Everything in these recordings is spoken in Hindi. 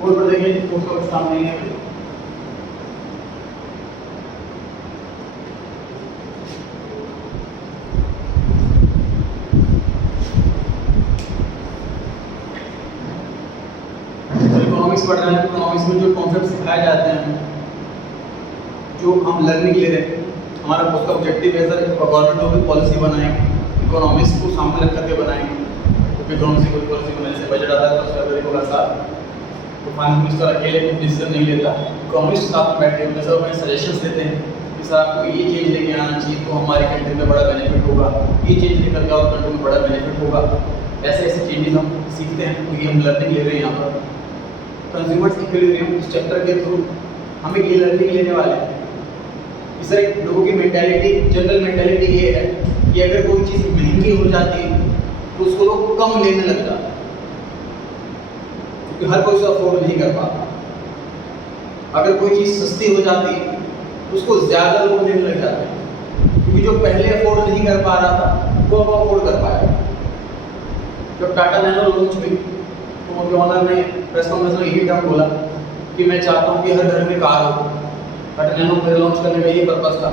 बोर्ड पर देखिए पोस्ट ऑफिस सामने ही है। इकोनॉमिक्स पढ़ रहे हैं, इकोनॉमिक्स में जो कॉन्सेप्ट सिखाए जाते हैं, जो हम लर्निंग ले रहे हैं, हमारा उसका ऑब्जेक्टिव है सर गवर्नमेंट जो भी पॉलिसी बनाएंगे इकोनॉमिक्स को सामने रख करके बनाएंगे। तो इकोनॉमिक्स की कोई पॉलिसी बनाने से बजट आता है तो फरवरी को साथ तो फाइनेंस मिनिस्टर अकेले कुछ डिसीजन नहीं लेता, इकोनॉमिक्स साथ में बैठे हुए सब हमें सजेशंस देते हैं कि सर आपको ये चेंज लेके आना चाहिए तो हमारी कंट्री में बड़ा बेनिफिट होगा, ये चेंज लेकर जाओ कंट्री में बड़ा बेनिफिट होगा। ऐसे ऐसे चेंजेस हम सीखते हैं क्योंकि हम लर्निंग ले रहे हैं यहाँ पर। कंज्यूमर्स इक्विलिब्रियम इस चैप्टर के थ्रू हमें ये लर्निंग लेने वाले हैं। इस तरह लोगों की मेंटालिटी, जनरल मेंटालिटी ये है कि अगर कोई चीज़ महंगी हो जाती है तो उसको लोग कम लेने लग जाते हैं क्योंकि हर कोई उसे अफोर्ड नहीं कर पाता। अगर कोई चीज़ सस्ती हो जाती है तो उसको ज़्यादा लोग लेने लग जाते हैं क्योंकि जो पहले अफोर्ड नहीं कर पा रहा था वो अब अफोर्ड कर पाएगा। जब टाटा नैनो लॉन्च हुई तो उनके ऑनर ने प्रेस कॉन्फ्रेंस में यही टर्म बोला कि मैं चाहता हूँ कि हर घर में कार हो। टाटा नैनो पे लॉन्च करने का ये पर्पस था,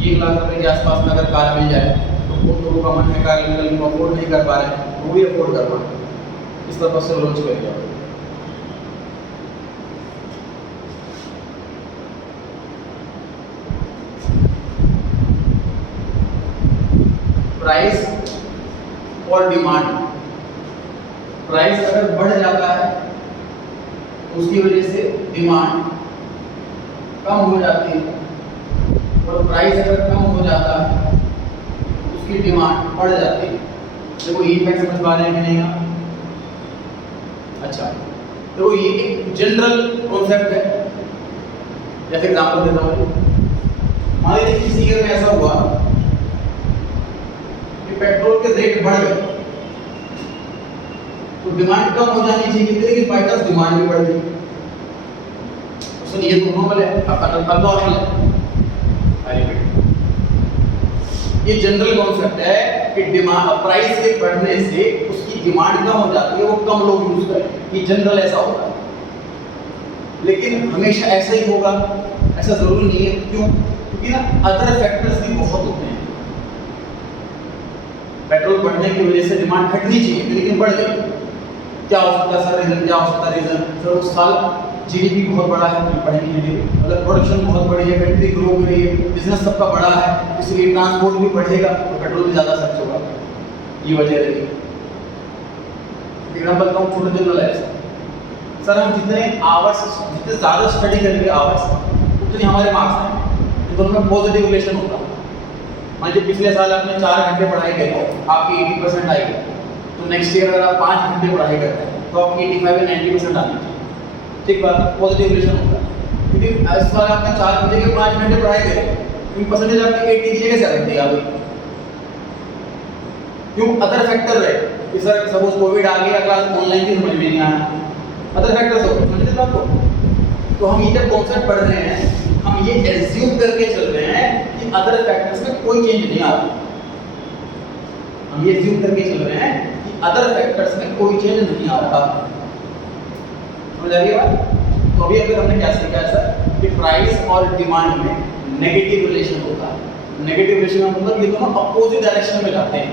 1 लाख रुपए के आसपास में अगर कार मिल जाए तो बहुत लोगों का मन है कार लेने का, लेकिन अफोर्ड नहीं कर पा रहे हैं, वो भी अफोर्ड कर पाए। इस पर्पस से लॉन्च कर दिया। प्राइस और डिमांड, प्राइस अगर बढ़ जाता है तो उसकी वजह से डिमांड कम हो जाती है और प्राइस अगर कम हो जाता है तो उसकी डिमांड बढ़ जाती है। देखो ये इम्पैक्ट समझ पा रहे हैं कि नहीं आप? अच्छा, देखो ये एक जनरल कॉन्सेप्ट है। जैसे एग्जांपल देता हूँ, मान लीजिए किसी ईयर में ऐसा हुआ कि पेट्रोल के रेट बढ़ गए तो डिमांड कम हो जानी चाहिए, लेकिन बाई चांस डिमांड भी बढ़ गई। तो ये तो नॉर्मल है, अब नॉर्मल है। ये जनरल कॉन्सेप्ट है कि डिमांड प्राइस के बढ़ने से उसकी डिमांड कम हो जाती है, वो कम लोग यूज करें। ये जनरल ऐसा होता है, लेकिन हमेशा ऐसा ही होगा ऐसा जरूरी नहीं है। क्यों? क्योंकि ना अदर फैक्टर्स भी बहुत होते हैं। पेट्रोल बढ़ने की वजह से डिमांड घटनी चाहिए लेकिन बढ़ गई। क्या हो सकता है सर रीजन? क्या हो सकता है रीजन? सर उस साल जीडीपी बहुत बड़ा है, बढ़ने के लिए मतलब प्रोडक्शन बहुत बड़ी है, कंट्री ग्रो कर रही है, बिजनेस सबका बड़ा है, इसलिए ट्रांसपोर्ट भी बढ़ेगा तो पेट्रोल भी ज़्यादा खर्च होगा। ये वजह रहेगी। एग्जाम्पल बताऊँ, छोटे जनरल है सर, हम जितने आवर्स, जितने ज़्यादा स्टडी करेंगे आवर्स उतने हमारे मार्क्स आएंगे। तो उनमें पॉजिटिव रिलेशन होता है। मान लीजिए पिछले साल आपने 4 घंटे पढ़ाई करी, आपकी 80% आएगी, तो नेक्स्ट ईयर अगर आप 5 घंटे पढ़ाई करते हैं तो आपकी 85 या 90% आनी चाहिए। ठीक बात, पॉजिटिव रिलेशन होता है। क्योंकि इस बार आपने 4 घंटे के 5 घंटे पढ़ाई करी, क्योंकि परसेंटेज आपकी 80 की जगह 70 आ गई। क्यों? अदर फैक्टर है कि सर सपोज कोविड आ गया, क्लास ऑनलाइन की समझ में नहीं आया, अदर फैक्टर्स हो गए। समझ रहे आपको? तो हम ये जब कॉन्सेप्ट पढ़ रहे हैं, हम ये एज्यूम करके चल रहे हैं कि अदर फैक्टर्स में कोई चेंज नहीं आ रहा। हम ये एज्यूम करके चल रहे हैं कि अदर फैक्टर्स में कोई चेंज नहीं आ रहा। समझ आ रही है बात? तो अभी अगर हमने क्या सीखा है सर कि प्राइस और डिमांड में नेगेटिव रिलेशन होता है। नेगेटिव रिलेशन का मतलब ये दोनों अपोजिट डायरेक्शन में जाते हैं।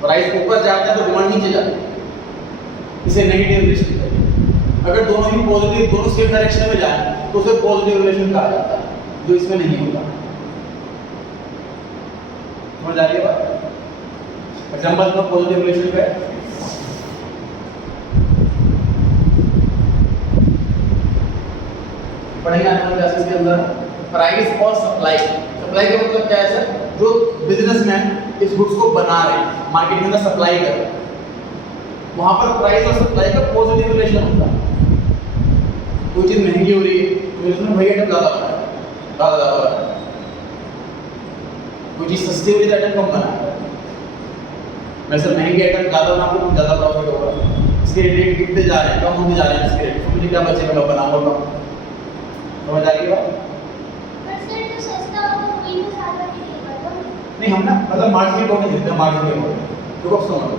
प्राइस ऊपर जाता है तो डिमांड नीचे जाती है, इसे नेगेटिव रिलेशन कहते हैं। अगर दोनों ही पॉजिटिव, दोनों सेम डायरेक्शन में जाए तो उसे पॉजिटिव रिलेशन कहा जाता है, जो इसमें नहीं होता। समझ आ रही है बात? एग्जांपल तो पॉजिटिव रिलेशन पे पढ़ेंगे आने वाले क्लासेस के अंदर प्राइस और सप्लाई। सप्लाई का मतलब क्या है सर? जो बिजनेसमैन इस गुड्स को बना रहे हैं, मार्केट में सप्लाई कर रहे हैं, वहां पर प्राइस और सप्लाई का पॉजिटिव रिलेशन होता है। कोई चीज महंगी हो रही है तो इसमें भैया आइटम ज़्यादा बना है, ज़्यादा कोई चीज़ सस्ती हो रही है आइटम कम बना है। वैसे महंगी आइटम ज़्यादा बना तो ज़्यादा प्रॉफिट होगा। इसके रेट गिरते जा रहे हैं, कम होते जा रहे हैं इसके रेट, तो मुझे क्या बचेगा? मैं बनाऊंगा कम। समझ आ रही है बात? नहीं, हम ना मतलब मार्जिन को नहीं देते, मार्जिन के ऊपर। तो कब समझो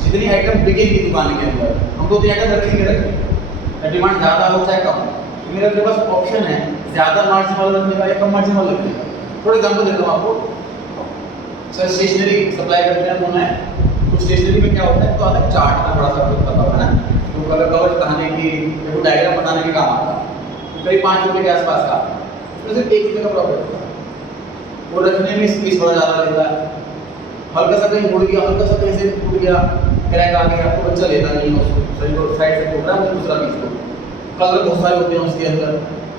जितनी आइटम बिकेगी दुकान के अंदर हम दो तीन आइटम रखेंगे, डिमांड ज़्यादा हो चाहे कम, मेरे पास ऑप्शन है ज़्यादा मार्जिन वाला रखने का या कम मार्जिन वाला रखने का। थोड़ा एग्जाम्पल देता हूँ आपको। सर स्टेशनरी सप्लाई करते हैं होना है, तो स्टेशनरी में क्या होता है, तो आता है चार्ट का बड़ा सा होता है ना, तो कलर कवर बताने की या कोई डायग्राम बनाने के काम आता है, तो करीब 5 रुपये के आसपास का, तो सिर्फ 1 रुपये का प्रॉफिट होता है। वो रखने में स्पेस थोड़ा ज़्यादा लेता है, हल्का सा कहीं उड़ गया, हल्का सा कहीं से टूट गया, क्रैक आ गया, तो बच्चा लेता नहीं है उसको, सही तो साइड से टूट रहा है, दूसरा पीस को, कलर बहुत सारे होते हैं उसके अंदर,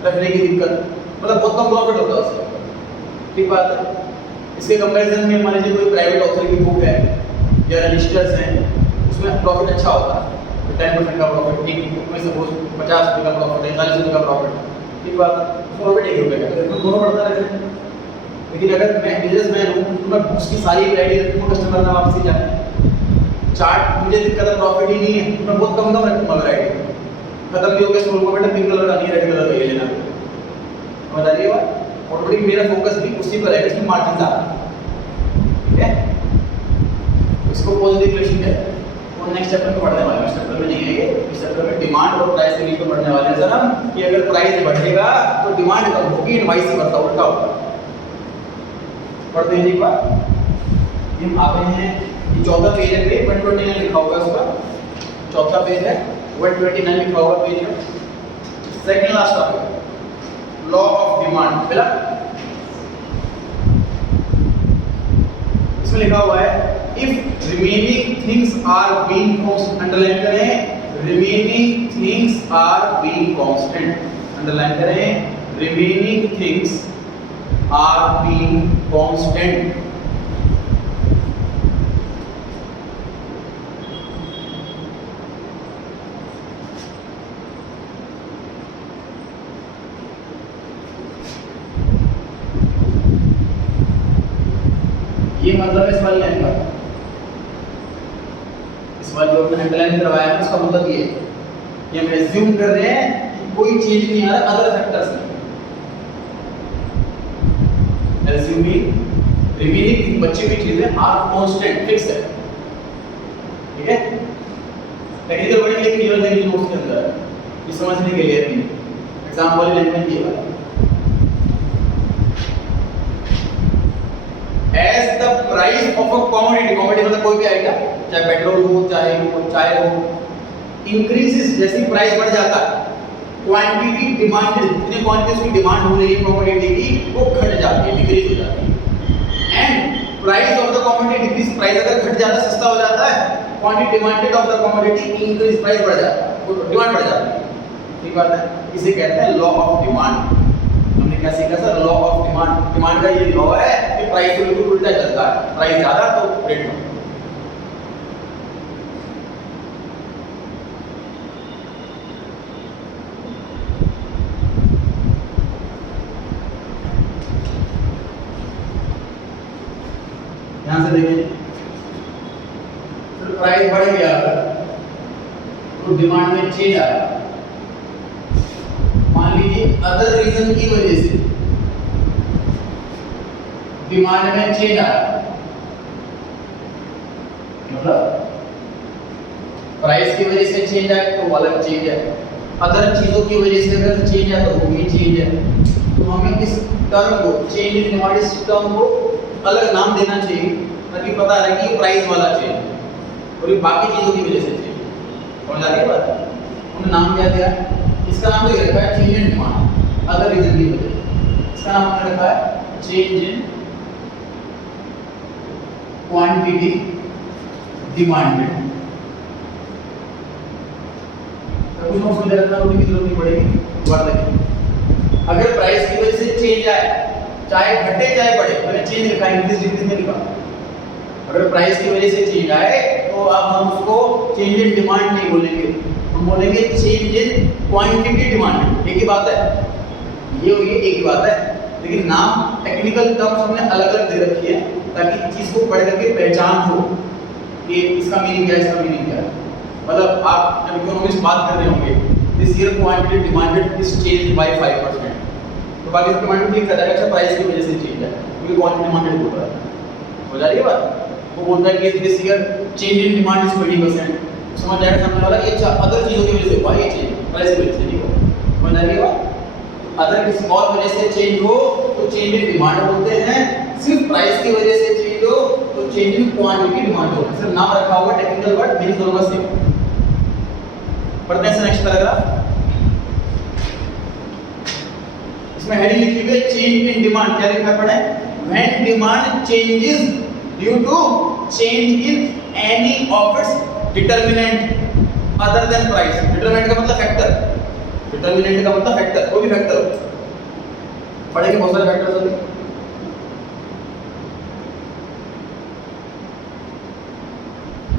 रखने की दिक्कत, मतलब बहुत कम प्रॉफिट होता है उसका। ठीक बात है। इसके कंपैरिजन में मान लीजिए कोई प्राइवेट ऑथर की बुक है या रजिस्टर्स हैं, उसमें प्रॉफिट अच्छा होता है, 10% का प्रॉफिट, एक बुक में सपोज 50 रुपये का प्रॉफिट है, 40 रुपये का प्रॉफिट, ठीक बात है, प्रॉफिट 1 रुपये का, तो दोनों बढ़ता रहता है। लेकिन अगर मैं बिजनेसमैन हूँ तो मैं बुक्स की सारी वैरायटी रखूँगा, कस्टमर ना वापसी जाए, चार्ट मुझे दिक्कत है, प्रॉफिट ही नहीं है, तो मैं बहुत कम रखूँगा वैरायटी, खत्म भी हो गया स्टोर को, बेटा पिंक कलर का नहीं, रेड कलर का ये लेना, समझ आ रही है बात। ऑटोमेटिक मेरा फोकस भी उसी पर है, इसमें मार्जिन ज़्यादा, ठीक है। इसको पॉजिटिव रिलेशन है, और नेक्स्ट चैप्टर में पढ़ने वाले हैं, चैप्टर में नहीं है ये, इस चैप्टर में डिमांड और प्राइस के बीच में पढ़ने वाले हैं सर हम, कि अगर प्राइस बढ़ेगा तो डिमांड कम होगी, एंड वाइस वर्सा, उल्टा होगा। पढ़ते हैं एक बार, हम आते हैं, ये चौथा पेज है, 129 लिखा होगा उसका, चौथा पेज है, 129 लिखा होगा पेज में, second last topic, law of demand. पहला इसमें लिखा हुआ है, if remaining things are being constant, underline करें, remaining things are being constant, underline करें, remaining things are being constant, ये मतलब है इस वाली लाइन का, इस वाली जो हमने अंडरलाइन करवाया है उसका मतलब ये है कि हम एज्यूम कर रहे हैं कि कोई चेंज नहीं आ रहा अदर फैक्टर्स में, एज्यूमिंग रिमेनिंग बची हुई चीजें आर कांस्टेंट, फिक्स है, ठीक है। टेक्निकल वर्ड लिख लिया है नोट्स के अंदर, ये समझने के लिए अपनी एग्जाम वाली लैंग्वेज ये वाला, as the price of a commodity, commodity मतलब कोई भी आइटम, चाहे पेट्रोल हो, चाहे हो, increases, जैसे प्राइस बढ़ जाता है, क्वांटिटी डिमांडेड, जितनी क्वांटिटी उसकी डिमांड हो रही है कमोडिटी की, वो घट जाती है, डिक्रीज हो जाती है, and price of the commodity decrease, price अगर घट जाता है, सस्ता हो जाता है, quantity demanded of the commodity increase, price बढ़ जाता है, डिमांड बढ़ जाती है, ठीक बात है। इसे कहते हैं लॉ ऑफ डिमांड। हमने क्या सीखा sir, law of demand. Demand का ये लॉ है कि प्राइस तो बिल्कुल उल्टा चलता है, प्राइस ज्यादा तो रेट कम। ध्यान से देखिए, तो प्राइस बढ़ गया तो डिमांड में चेंज आया, मान लीजिए अदर रीजन की वजह से डिमांड में चेंज आया, मतलब प्राइस की वजह से चेंज आया तो अलग चेंज है, अदर चीजों की वजह से अगर चेंज है तो वो भी चेंज है, तो हमें इस टर्म को, चेंज इन डिमांड, इस टर्म को अलग नाम देना चाहिए ताकि पता रहे कि ये प्राइस वाला चेंज है और ये बाकी चीजों की वजह से चेंज है। समझ आ रही है बात? हमने नाम क्या दिया, इसका नाम तो ये रखा है change in demand, other reason की वजह, इसका नाम हमने रखा है चेंज इन क्वांटिटी डिमांडेड। तो कुछ नोट्स में रखना होने की जरूरत नहीं पड़ेगी, बात देखिए। अगर प्राइस की वजह से चेंज आए, चाहे घटे चाहे बढ़े, मैंने चेंज लिखा है, इंक्रीज डिक्रीज नहीं लिखा। अगर प्राइस की वजह से चेंज आए तो अब हम उसको चेंज इन डिमांड नहीं बोलेंगे, हम बोलेंगे चेंज इन क्वांटिटी डिमांड। एक ही बात है, ये और ये एक ही बात है, लेकिन नाम टेक्निकल टर्म्स हमने अलग अलग दे रखी है ताकि चीज को पढ़ करके पहचान हो कि इसका मीनिंग क्या है, इसका मीनिंग क्या है। मतलब आप जब इकोनॉमिक्स बात कर रहे होंगे, this year quantity demanded is changed by 5%, तो बाकी इसके डिमांड ठीक करता है, अच्छा प्राइस की वजह से चेंज है क्योंकि क्वांटिटी डिमांडेड बोल रहा है। हो जा रही है बात? वो बोलता है कि this year change in demand is 20%, समझ जाएगा सामने वाला कि अच्छा अदर चीजों की वजह से हुआ ये चेंज, प्राइस की वजह से नहीं हुआ। समझ आ रही है बात? अदर किसी और वजह से चेंज हो तो चेंज इन डिमांड बोलते हैं, सिर्फ प्राइस की वजह से चेंज हो तो चेंज इन क्वांटिटी डिमांड होता है। सिर्फ नाम रखा हुआ टेक्निकल वर्ड, मीनिंग दोनों का सेम। पढ़ते हैं नेक्स्ट पैराग्राफ। इसमें हेडिंग लिखी हुई है चेंज इन डिमांड। क्या लिखा है पढ़े? When demand changes due to change in any of its determinant other than price. Determinant का मतलब फैक्टर, डिटरमिनेंट का मतलब फैक्टर, कोई भी फैक्टर हो। पढ़ेंगे बहुत सारे फैक्टर्स होते हैं।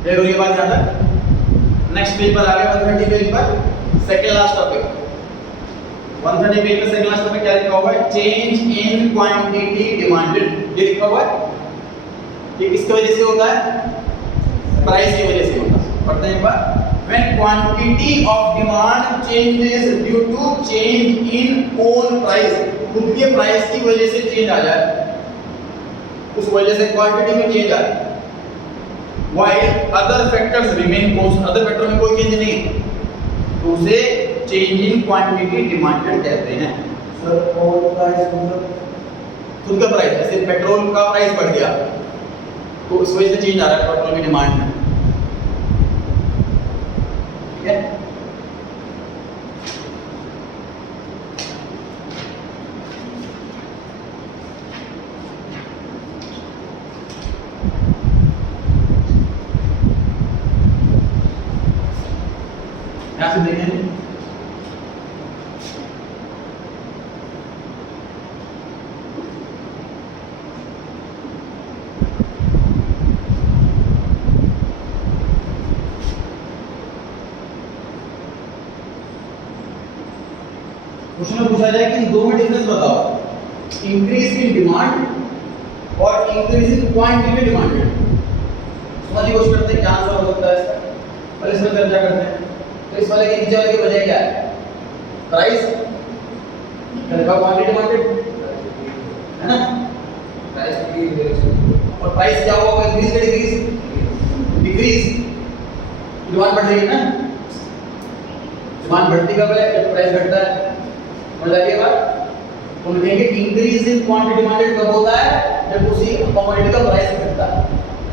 क्लियर हो ये बात यहां तक? नेक्स्ट पेज पर आ गए 130 पेज पर, सेकंड लास्ट टॉपिक। 130 पेज पे सेकंड लास्ट टॉपिक क्या लिखा हुआ है? Change in quantity demanded. ये लिखा हुआ है। ये किसकी वजह से होता है? प्राइस की वजह से होता है। पढ़ते हैं एक बार। When quantity of demand changes due to change in own price, खुद के प्राइस की वजह से चेंज आ जाए, उस वजह से क्वांटिटी में चेंज आए, while other factors remain constant, other factor में कोई चेंज नहीं, तो उसे चेंज इन क्वांटिटी डिमांडेड कहते हैं। सर ओन प्राइस मतलब खुद का प्राइस, जैसे पेट्रोल का प्राइस बढ़ गया तो इस वजह से चेंज आ रहा है पेट्रोल की डिमांड में। ठीक है? यहां से देखें, क्वेश्चन में पूछा जाए कि इन दो में डिफरेंस बताओ, इंक्रीज इन डिमांड और इंक्रीज इन क्वांटिटी डिमांडेड। समझिए कोशिश करते हैं क्या आंसर हो सकता है इसका। पहले इसमें चर्चा करते हैं। तो इस वाले के नीचे वाले की वजह क्या है? प्राइस, लिखा क्वांटिटी डिमांडेड है ना? प्राइस की वजह से और प्राइस क्या होगा? इंक्रीज या डिक्रीज? डिक्रीज। डिमांड बढ़ रही है ना, डिमांड बढ़ती कब है? जब प्राइस घटता है। समझ आ रही है बात? तो लिखेंगे इंक्रीज इन क्वांटिटी डिमांडेड कब होता है? जब उसी कमोडिटी का प्राइस घटता है।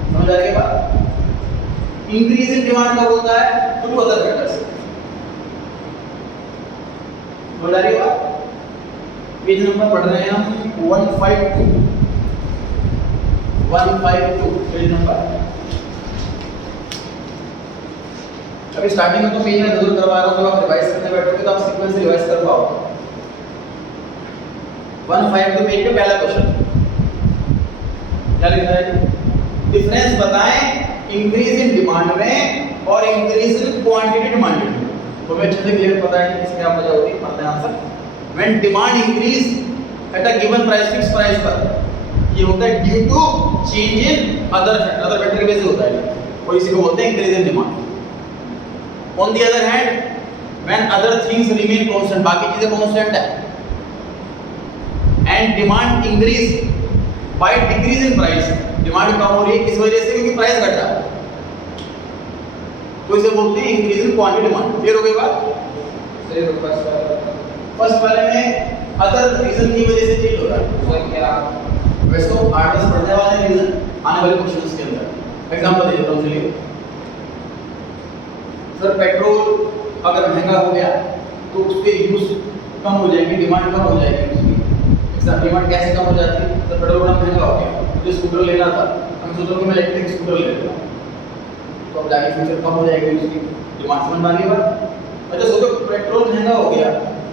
समझ आ रही है बात? इंक्रीज इन डिमांड कब होता है? To other factors. समझ आ रही है बात? पेज नंबर पढ़ रहे हैं हम 152 पेज नंबर। अभी स्टार्टिंग में तो पेज में जरूर करवा रहा हूं, जब आप रिवाइज करने बैठोगे तो आप सीक्वेंस से रिवाइज कर पाओगे। 152 पेज पे पहला क्वेश्चन क्या लिखा है? डिफरेंस बताएं इंक्रीज इन डिमांड में और इंक्रीज इन क्वांटिटी डिमांड में। तो मैं अच्छे से क्लियर पता है इसमें क्या वजह होती है। पढ़ते हैं answer. When demand increase at a given price, fix price पर, ये होता है due to change in other factor. Other factor की वजह से होता है, और इसी को बोलते हैं increase in demand. On the other hand when other things remain constant, बाकी चीजें कांस्टेंट है, and demand increase by decrease in price, demand कम हो रही है किस वजह से? क्योंकि प्राइस घट रहा है, तो इसे बोलते हैं increase in quantity demand. Clear हो गई बात? फर्स्ट वाले में अदर रीजन की वजह से चेंज हो रहा है। वो क्या? वैसे तो 8-10 पढ़ने वाले रीजन आने वाले क्वेश्चंस के अंदर। एग्जांपल दे देता हूं, चलिए। सर पेट्रोल अगर महंगा हो गया तो उसके यूज कम हो जाएगी, डिमांड कम हो जाएगी उसकी। एग्जांपल, डिमांड कैसे कम हो जाती है? तो पेट्रोल बड़ा महंगा हो गया, मुझे स्कूटर लेना था, हम सोच रहे थे मैं इलेक्ट्रिक स्कूटर ले लूंगा, तो अब जाके फ्यूचर कम हो जाएगी उसकी डिमांड। समझ में आ रही है बात? अच्छा सोचो पेट्रोल महंगा हो गया,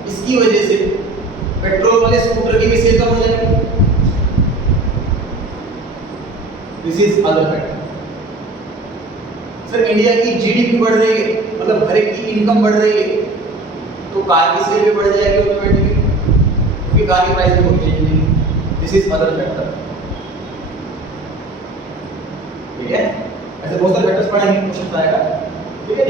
इसकी वजह से पेट्रोल वाले स्कूटर की भी सेल कम हो जाएगी। This is other factor. Sir India की जीडीपी बढ़ रही है, मतलब हर एक की इनकम बढ़ रही है, तो कार की सेल भी बढ़ जाएगी ऑटोमेटिकली, क्योंकि कार की प्राइस में कोई चेंज नहीं। This is other factor. ठीक है? ऐसे बहुत सारे फैक्टर्स पढ़ेंगे, क्वेश्चन आएगा। ठीक है?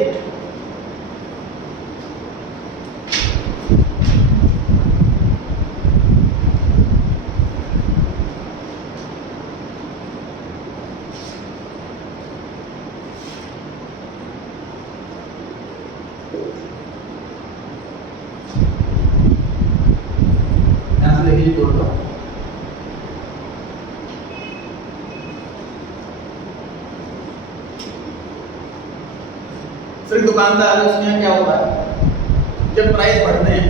यहाँ से देखिए जोड़ का सर दुकानदार है, उसके यहाँ क्या होता है जब प्राइस बढ़ते हैं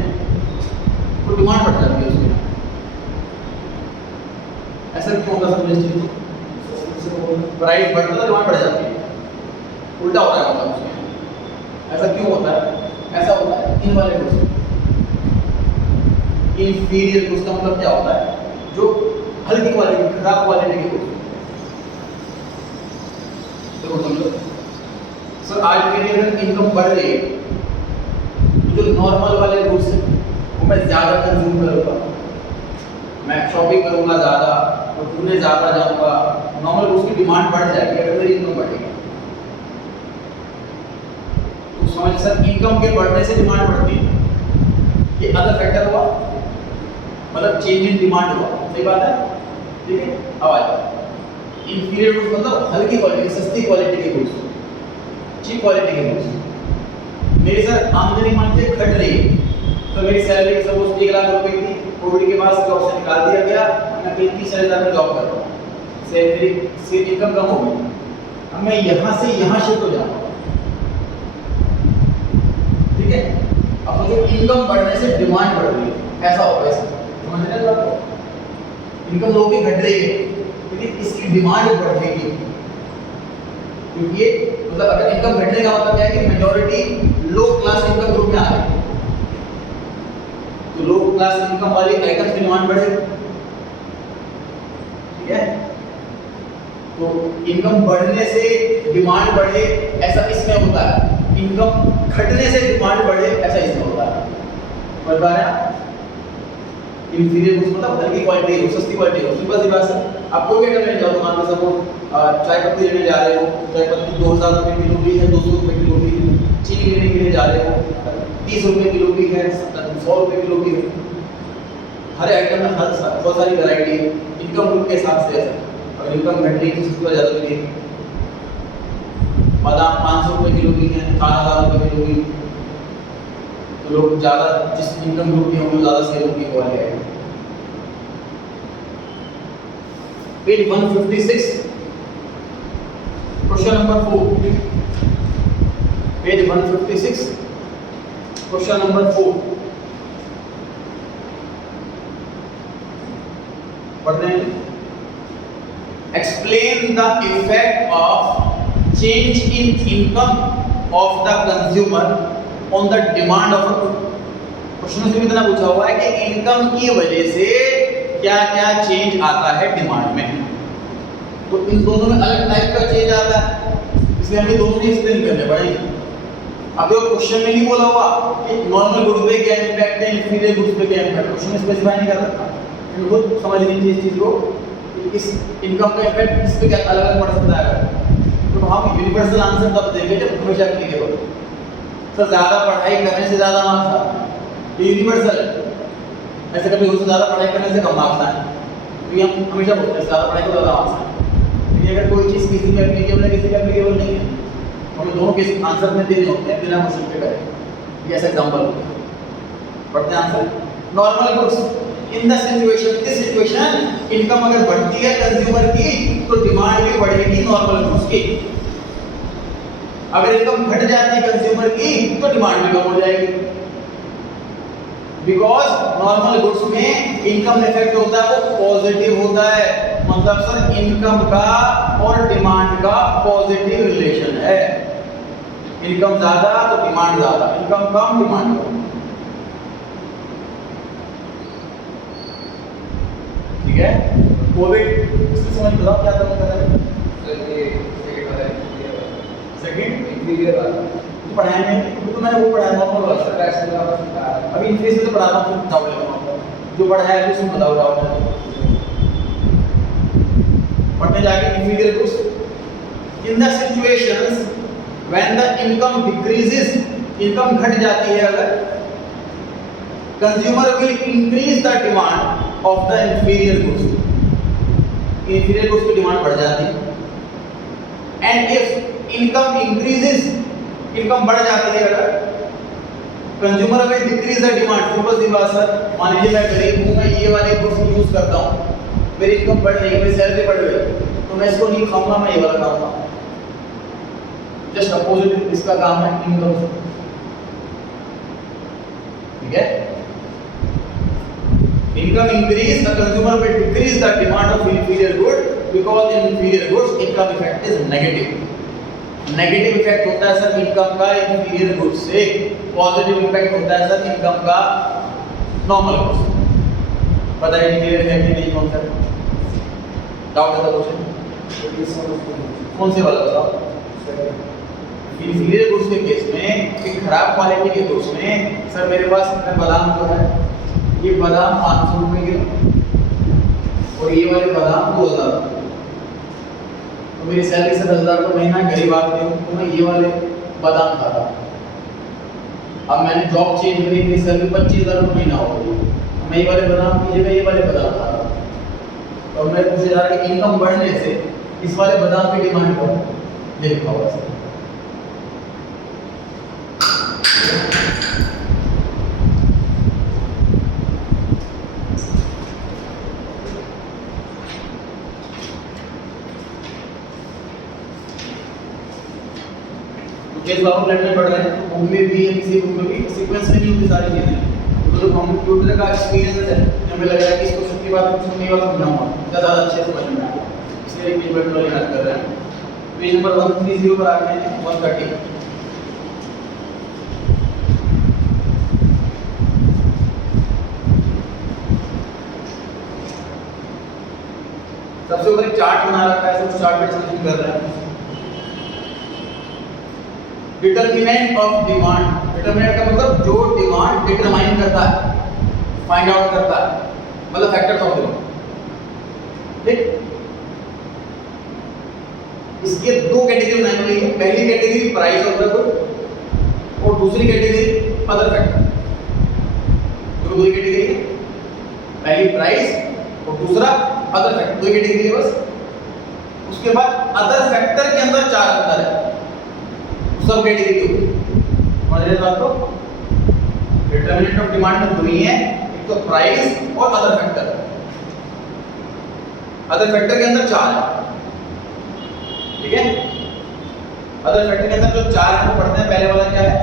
तो डिमांड बढ़ जाती है उसके यहाँ। ऐसा क्यों होता है सर? इस चीज को प्राइस बढ़ता है तो डिमांड बढ़ जाती है, उल्टा होता है मतलब उसके यहाँ। ऐसा क्यों होता है? ऐसा होता है इन वाले गुड्स इंफीरियर गुड्स का मतलब क्या होता है? जो हल्की क्वालिटी खराब क्वालिटी के गुड्स। देखो समझो सर, आज मेरी अगर इनकम बढ़ रही है तो जो नॉर्मल वाले गुड्स हैं वो मैं ज़्यादा कंज्यूम करूँगा, मैं शॉपिंग करूँगा ज़्यादा, तो घूमने ज़्यादा जाऊँगा, नॉर्मल गुड्स की डिमांड बढ़ जाएगी अगर मेरी इनकम बढ़ेगी। तो समझ सर, इनकम के बढ़ने से डिमांड बढ़ती है, ये अदर फैक्टर हुआ, मतलब चेंज इन डिमांड हुआ। सही बात है, ठीक है। अब आ जाओ इंफीरियर गुड्स मतलब हल्की क्वालिटी, सस्ती क्वालिटी के गुड्स, चीप क्वालिटी के गुड्स। मेरी सर आमदनी मान से घट रही है, तो मेरी सैलरी सपोज 1 लाख रुपए की, कोविड के बाद जॉब से निकाल दिया गया, मैं 30,000 में जॉब कर रहा हूँ, से मेरी इनकम कम हो गई, अब मैं यहाँ से यहाँ शिफ्ट हो जाऊँगा, ठीक है। अब तो जो इनकम बढ़ने से डिमांड बढ़ रही है, ऐसा होगा इसमें, समझ रहे हैं आप? इनकम लोगों की घट रही है लेकिन इसकी डिमांड बढ़ेगी, क्योंकि ये मतलब अगर इनकम घटने का मतलब क्या है कि मेजॉरिटी लो क्लास इनकम ग्रुप में आ रही है, तो लो क्लास इनकम वाली आइटम्स की डिमांड बढ़ेगी, ठीक है। तो इनकम बढ़ने से डिमांड बढ़े ऐसा इसमें होता है, इनकम घटने से डिमांड बढ़े ऐसा इसमें होता है। समझ पा रहे हैं? इंफीरियर गुड्स मतलब हल्की क्वालिटी हो, सस्ती क्वालिटी हो। सिंपल सी बात है, आपको क्या करने जाओ दुकान में, सपोज चाय पत्ती लेने जा रहे हो, चाय पत्ती 2000 रुपये किलो भी है, 200 रुपये किलो भी है, चीनी लेने के लिए जा रहे हो 30 रुपये किलो भी है, 100 रुपये किलो भी है। हर आइटम में हर बहुत सारी वैरायटी है, इनकम ग्रुप के हिसाब से। अगर इनकम घट रही है तो उसको ज़्यादा मिलेगी। बादाम 500 रुपये किलो भी है, 4000 रुपये किलो भी, तो लोग ज़्यादा जिस इनकम ग्रुप की होंगे ज़्यादा सेल होगी वाले item. Page 156 question number 4, page 156 question number 4 पढ़ते हैं। Explain the effect of change in income of the consumer on the demand of a good. Question से इतना पूछा हुआ है कि इनकम की वजह से क्या क्या चेंज आता है डिमांड में। तो इन दोनों में अलग टाइप का चेंज आता है, इसलिए हमें दोनों ही एक्सप्लेन करने पड़ेंगे। अब जो क्वेश्चन में नहीं बोला हुआ कि नॉर्मल गुड पे क्या इंपैक्ट है, इंफीरियर गुड्स पे क्या इंपैक्ट, क्वेश्चन स्पेसिफाई नहीं कर रहा, खुद समझ लीजिए इस चीज को कि इस इनकम का इंपैक्ट इस पे क्या अलग अलग पड़ सकता है। तो हम यूनिवर्सल आंसर तब देंगे जब हमेशा एप्लीकेबल। सर ज़्यादा पढ़ाई करने से ज़्यादा मार्क्स आते हैं, तो यूनिवर्सल है, ऐसे कभी उससे ज़्यादा पढ़ाई करने से कम मार्क्स आए, तो ये हम हमेशा बोलते हैं ज़्यादा पढ़ाई को ज़्यादा मार्क्स आए। लेकिन अगर कोई चीज़ किसी पे एप्लीकेबल है, किसी पे एप्लीकेबल नहीं है, हमें दोनों के आंसर में देने होते हैं बिना क्वेश्चन पे करें। ये ऐसा एग्जांपल होता है। पढ़ते हैं answer. Normal goods in the situation, this situation income अगर बढ़ती है कंज्यूमर की तो डिमांड भी बढ़ेगी नॉर्मल गुड्स की। अगर इनकम घट जाती है कंज्यूमर की तो डिमांड भी कम हो जाएगी, बिकॉज नॉर्मल गुड्स में इनकम इफेक्ट होता है वो पॉजिटिव होता है। मतलब सर इनकम का और डिमांड का पॉजिटिव रिलेशन है। इनकम ज्यादा तो डिमांड ज्यादा, इनकम कम डिमांड कम, ठीक है। कोविड इससे समझ बताओ क्या करना कर रहे हैं। सेकंड इंफीरियर वाला तो पढ़ाया नहीं, तो मैंने वो पढ़ाया नॉर्मल वाला। अभी इंफीरियर से तो पढ़ा रहा हूं, फिर डाउट लेगा जो पढ़ाया है उसमें बताओ डाउट है। पढ़ने जाके inferior goods in the situations when the income decreases, income घट जाती है अगर, consumer will increase the demand of the inferior goods, inferior goods की डिमांड बढ़ जाती है। And if income increases, income बढ़ जाती है अगर, कंज्यूमर में डिक्रीज द डिमांड, सिंपल सी बात सर। मान लीजिए मैं गरीब हूँ, मैं ये वाले गुड्स यूज करता हूँ, मेरी इनकम बढ़ रही है, मेरी सैलरी बढ़ रही है, तो मैं इसको नहीं खाऊंगा, मैं ये वाला खाऊंगा। जस्ट अपोजिट इसका काम है इनकम से, ठीक है। Income increase, the consumer will decrease the demand of inferior good, because in inferior goods income effect is negative. Negative effect होता है सर इनकम का इंफीरियर गुड्स से, पॉजिटिव इफेक्ट होता है सर इनकम का नॉर्मल गुड्स। पता है क्लियर है कि नहीं कॉन्सेप्ट? डाउट है तो क्वेश्चन कौन से वाला बताओ? इंफीरियर गुड्स के केस में, एक खराब क्वालिटी के गुड्स में सर मेरे पास बादाम जो है, ये बादाम 500 रुपए किलो और ये वाले बादाम 2000। तो मेरी सैलरी 10,000 का महीना, गरीब आदमी हूँ, तो मैं ये वाले बादाम खाता। अब मैंने जॉब चेंज करी, मेरी सैलरी 25,000 रुपये महीना हो गई, मैं ये वाले बादाम की जगह ये वाले बादाम खाता। और मैं पूछे जा रहा कि इनकम बढ़ने से इस वाले बादाम की डिमांड कम, ये लिखा हुआ है। केस बाबू प्लेट में पढ़ रहे हैं, तो बुक में भी या किसी बुक में भी सीक्वेंस में नहीं होती सारी चीजें। तो जो कंप्यूटर का एक्सपीरियंस है, हमें लग रहा है कि इसको छुट्टी बात सुनने वाला समझाऊंगा, ज़्यादा अच्छे से समझ में आएगा, इसलिए पेज बटन वाली याद कर रहे हैं। पेज नंबर 130 पर आ गए हैं, 130। सबसे ऊपर एक चार्ट बना रखा है, सब चार्ट में डिस्कशन कर रहे हैं। डिटरमिनेंट ऑफ डिमांड, डिटरमिनेंट का मतलब जो डिमांड डिटरमाइन करता है, फाइंड आउट करता है, मतलब फैक्टर्स ऑफ डिमांड, ठीक। इसके दो कैटेगरी बनाई हुई है, पहली category price of the good और दूसरी कैटेगरी अदर फैक्टर। दो कैटेगरी है, पहली प्राइस और दूसरा अदर फैक्टर, दो कैटेगरी है बस। उसके बाद अदर फैक्टर के अंदर चार अंतर है, सब कैटेगरी होगी। समझ रहे बात को? डिटरमिनेंट ऑफ डिमांड में दो ही है, एक तो प्राइस और अदर फैक्टर। अदर फैक्टर के अंदर चार है, ठीक है। अदर फैक्टर के अंदर जो चार है वो पढ़ते हैं। पहले वाला क्या है?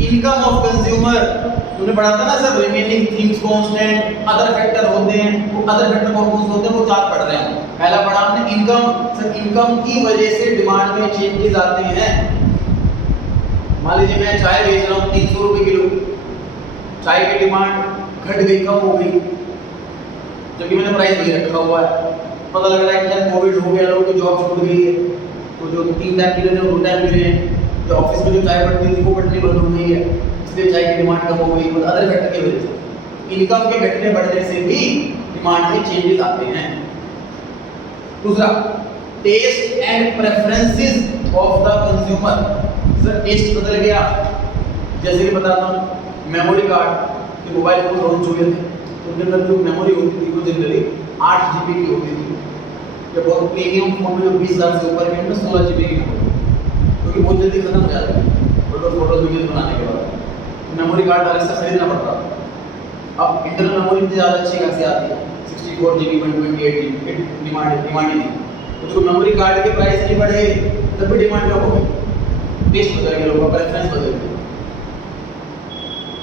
Income of consumer. तुमने पढ़ा था ना sir, remaining things constant, other factor होते हैं। वो अदर फैक्टर कौन कौन से होते हैं वो चार पढ़ रहे हैं। पहला पढ़ा हमने इनकम। सर इनकम की वजह से डिमांड में चेंजेस आते हैं। मान लीजिए मैं चाय बेच रहा हूँ 300 रुपये किलो, चाय की डिमांड घट गई, कम हो गई, जबकि मैंने प्राइस वही रखा हुआ है। पता लग रहा है कि यार कोविड हो गया, लोगों की जॉब छूट गई है, तो जो 3 टाइम मिले थे 2 टाइम मिले हैं, जो ऑफिस में जो चाय बढ़ती थी वो बढ़नी बंद हो गई है, इसलिए चाय की डिमांड कम हो गई, मतलब अदर फैक्टर की वजह से। इनकम के घटने बढ़ने से भी डिमांड में चेंजेस आते हैं। दूसरा, test and preferences of the consumer. Sir test बदल गया, जैसे कि बताता हूँ, मेमोरी कार्ड के मोबाइल फोन लॉन्च हुए थे, तो उनके अंदर जो मेमोरी होती थी वो जनरली 8 GB की होती थी। जब बहुत प्रीमियम फोन में जो 20,000 से ऊपर के उनमें 16 GB की मेमोरी, क्योंकि बहुत जल्दी खत्म हो जाती है फोटो वीडियोस बनाने के बाद, तो मेमोरी कार्ड अलग से खरीदना पड़ता है। अब इंटरनल मेमोरी इतनी ज़्यादा अच्छी खासी आती है, 64 GB 128 GB की डिमांड ही नहीं। तो जो मेमोरी कार्ड के प्राइस नहीं बढ़े तब भी डिमांड कम हो गई, टेस्ट बदल गया, लोगों का प्रेफरेंस बदल गया,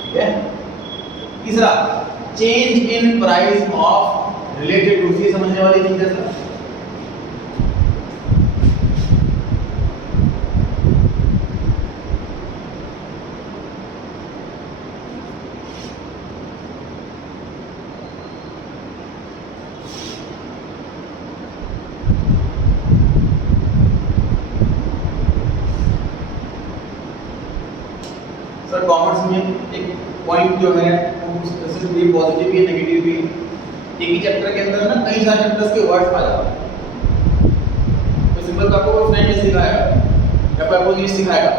ठीक है। तीसरा, change in price of related goods. ये समझने वाली चीज है सर। सर कॉमर्स में एक पॉइंट जो है वो भी पॉजिटिव भी नेगेटिव भी। एक ही चैप्टर के अंदर ना कई सारे चैप्टर्स के वर्ड्स आ जाते हैं। तो सिंपल आपको वो फ्रेंड ने सिखाएगा या फिर आपको इंग्लिश सिखाएगा,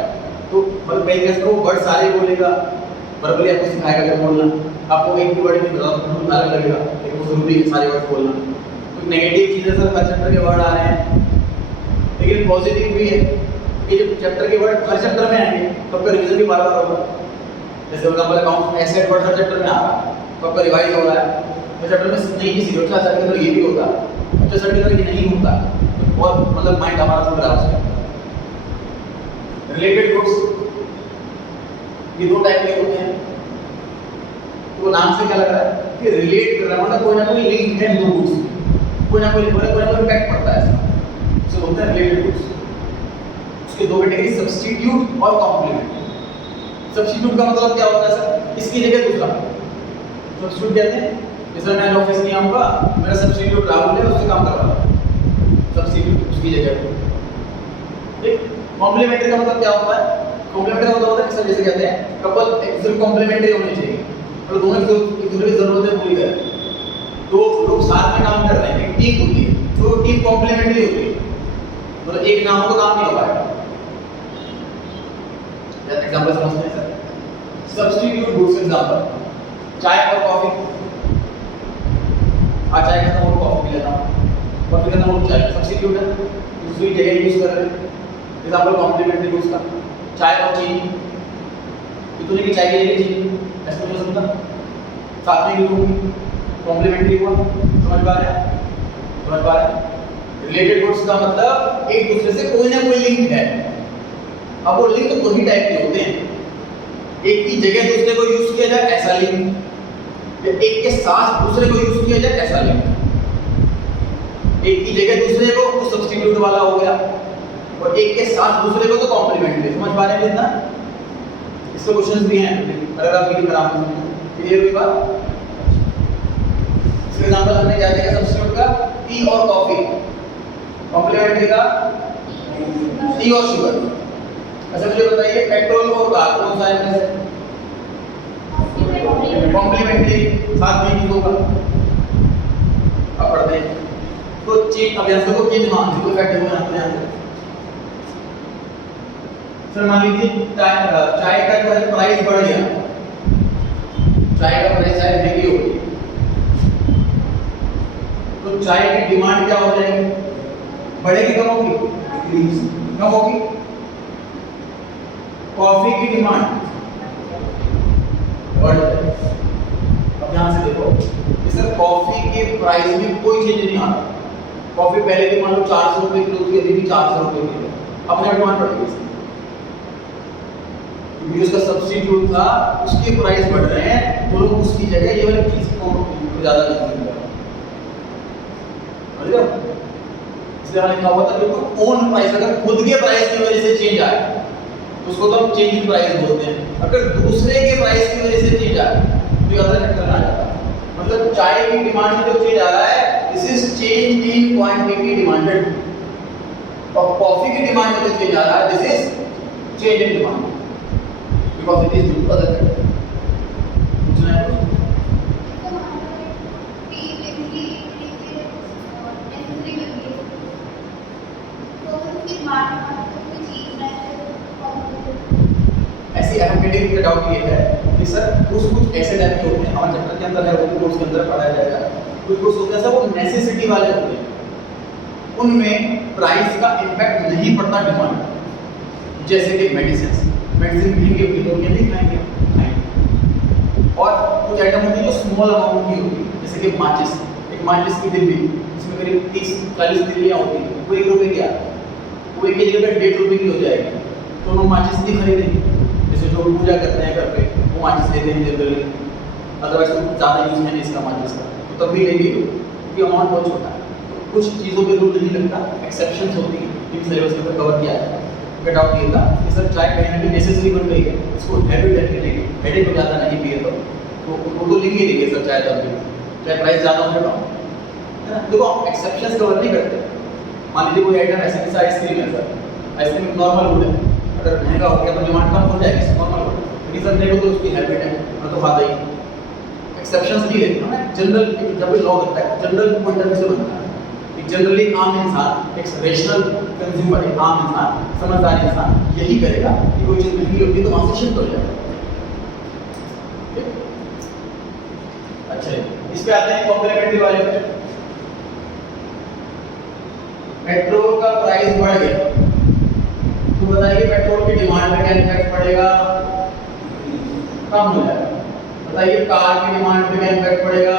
तो मतलब कई केस में वो वर्ड सारे बोलेगा, वर्बली आपको सिखाएगा क्या बोलना। आपको एक भी वर्ड में अलग लगेगा, लेकिन वो जरूरी है सारे वर्ड बोलना। तो नेगेटिव चीज़ें सर हर चैप्टर के वर्ड आ रहे हैं, लेकिन पॉजिटिव भी है कि जब चैप्टर के वर्ड हर चैप्टर में आएंगे तो आपका रिवीजन भी बार बार होगा। जैसे for example account asset word her chapter में आ रहा है, तो आपका रिवाइज हो रहा है, तो चैप्टर में नहीं किसी अच्छा सर के अंदर ये भी होता है, अच्छा सर के अंदर ये नहीं होता, और मतलब माइंड हमारा थोड़ा खराब है। रिलेटेड गुड्स ये दो टाइप के होते हैं, तो नाम से क्या लग रहा है कि रिलेट कर रहा है, मतलब कोई ना कोई लिंक है दो गुड्स में, कोई ना कोई इम्पैक्ट पड़ता है इसका, उसे बोलते हैं रिलेटेड गुड्स। उसके दो कैटेगरी सब्स्टिट्यूट और कॉम्प्लीमेंट। सब्स्टिट्यूट का मतलब क्या होता है सर, इसकी जगह दूसरा सब्स्टिट्यूट कहते हैं। जैसे मैं ऑफिस नहीं आऊंगा, मेरा सब्स्टिट्यूट राहुल है, उससे काम करवा सब्स्टिट्यूट उसकी जगह। ठीक, कॉम्प्लीमेंट्री का मतलब क्या होता है, कॉम्प्लीमेंट्री का मतलब होता है कि सर जैसे कहते हैं कपल एकदम कॉम्प्लीमेंट्री होने चाहिए, और दोनों की एक दूसरे की जरूरतें पूरी करें, दो लोग साथ में काम कर रहे हैं, एक टीम होती है, तो टीम कॉम्प्लीमेंट्री होती है, मतलब एक ना हो तो काम नहीं हो पाएगा। एग्जांपल समझते हैं सर, सब्स्टिट्यूट गुड्स एग्जांपल, चाय और कॉफी, आज चाय खत्म और कॉफी पी लेता हूँ, कॉफी खत्म और चाय, सब्स्टिट्यूट है, दूसरी जगह यूज कर रहे हैं। एग्जांपल कॉम्प्लीमेंट्री गुड्स का, चाय और चीनी, इतने की चाय की जगह चीनी, ऐसा नहीं हो सकता, साथ में यूज होगी, कॉम्प्लीमेंट्री हुआ, समझ पा रहे हैं, समझ पा रहे हैं। रिलेटेड गुड्स का मतलब एक दूसरे से कोई ना कोई लिंक है। अब वो लिंक दो ही टाइप के होते हैं, एक की जगह दूसरे को यूज किया जाए ऐसा लिंक, या एक के साथ दूसरे को यूज किया जाए ऐसा लिंक। एक की जगह दूसरे को तो सब्स्टिट्यूट वाला हो गया, और एक के साथ दूसरे को तो कॉम्प्लीमेंट्री। समझ पा रहे हैं कितना? इसके क्वेश्चंस भी हैं, अगर आप ये करा क्लियर हुई बात। इसका एग्जांपल हमने क्या देखा सब्स्टिट्यूट का, टी और कॉफी, कॉम्प्लीमेंट्री का टी और शुगर। अच्छा मुझे बताइए पेट्रोल और कार कौन सा है इनमें से? कॉम्प्लीमेंट्री, साथ में यूज होगा। अब पढ़ते हैं तो चेंज, अब यहां से को चेंज मान लीजिए, फैक्ट हो जाते हैं। सर मान लीजिए चाय का जो है प्राइस बढ़ गया, चाय का प्राइस शायद महंगी हो गई, तो चाय की डिमांड क्या हो जाएगी, बढ़ेगी कम होगी, कम होगी। कॉफी की डिमांड बढ़ जाएगी। अब ध्यान से देखो कि सर कॉफी के प्राइस में कोई चेंज नहीं आ रहा, कॉफी पहले की मान लो 400 रुपए किलो थी, अभी भी 400 रुपए किलो, अपने डिमांड बढ़ गई, क्योंकि उसका सब्स्टिट्यूट था, उसके प्राइस बढ़ रहे हैं, तो लोग उसकी जगह ये वाली चीज को ज्यादा कंज्यूम कर रहे हैं। इसलिए हमने कहा हुआ था कि ओन प्राइस, अगर खुद के प्राइस की वजह से चेंज आए तो उसको तो हम चेंज इन प्राइस बोलते हैं। अगर दूसरे के प्राइस की वजह से चेंज आए तो ये अदर फैक्टर आ जाता है। मतलब चाय की डिमांड में जो चेंज आ रहा है, this is change in quantity demanded, और कॉफी की डिमांड में जो चेंज आ रहा है, this is change in demand, because it is due to other factor. पूछना है ऐसी कैटेगरी का डाउट ये है कि सर कुछ ऐसे टाइप के होते हैं, हमारे चैप्टर के अंदर है, वो कोर्स के अंदर पढ़ाया जाएगा। कुछ होते हैं सर वो नेसेसिटी वाले होते हैं, उनमें प्राइस का इम्पैक्ट नहीं पड़ता डिमांड, जैसे कि मेडिसिन महंगी होगी तो नहीं खाएंगे, और कुछ आइटम होती है जो स्मॉल अमाउंट की होती है, जैसे कि माचिस, एक माचिस की डिब्बी इसमें करीब 30-40 तिल्लियाँ होती हैं, वो 1 रुपये की आती है, वो एक की जगह 1.5 रुपये की हो जाएगी, तो हम माचिस नहीं खरीदेंगे। जैसे जो पूजा करते हैं घर पे वो माचिस लेते हैं जनरली, अदरवाइज तो ज़्यादा यूज़ है नहीं इसका माचिस का, तो तब भी लेंगे क्योंकि अमाउंट बहुत छोटा है। तो कुछ चीज़ों पे रूल नहीं लगता, एक्सेप्शंस होती हैं, इन सिलेबस के ऊपर कवर किया है। कट आउट ये था कि सर चाय कहीं ना कहीं नेसेसरी बन गई है, इसको हैबिट करके लेंगे, हेडेक को ज़्यादा नहीं पिए तो वो तो लेंगे ही लेंगे सर चाय, तब भी चाहे प्राइस ज़्यादा हो कम है ना। देखो आप एक्सेप्शंस कवर नहीं करते। मान लीजिए कोई आइटम ऐसे जैसे आइसक्रीम है सर, आइसक्रीम नॉर्मल फूड है, अगर महंगा हो गया तो डिमांड कम हो जाएगी, नॉर्मल फूड, लेकिन सर देखो तो उसकी हैबिट है, मैं तो खाता ही। एक्सेप्शंस नहीं लेते हैं, जनरल जब लॉ बनता है जनरल पॉइंट ऑफ व्यू से बनता है। जनरली आम इंसान, एक रेशनल कंज्यूमर, एक आम इंसान, समझदार इंसान यही करेगा कि कोई चीज़ महंगी होगी तो वहाँ से शिफ्ट हो जाएगा। अच्छा, इस पे आते हैं कॉम्प्लीमेंट्री वाले पे। पेट्रोल का प्राइस बढ़ गया तो बताइए पेट्रोल की डिमांड में क्या इम्पैक्ट पड़ेगा? कम हो जाएगा। बताइए कार की डिमांड पे क्या इम्पैक्ट पड़ेगा?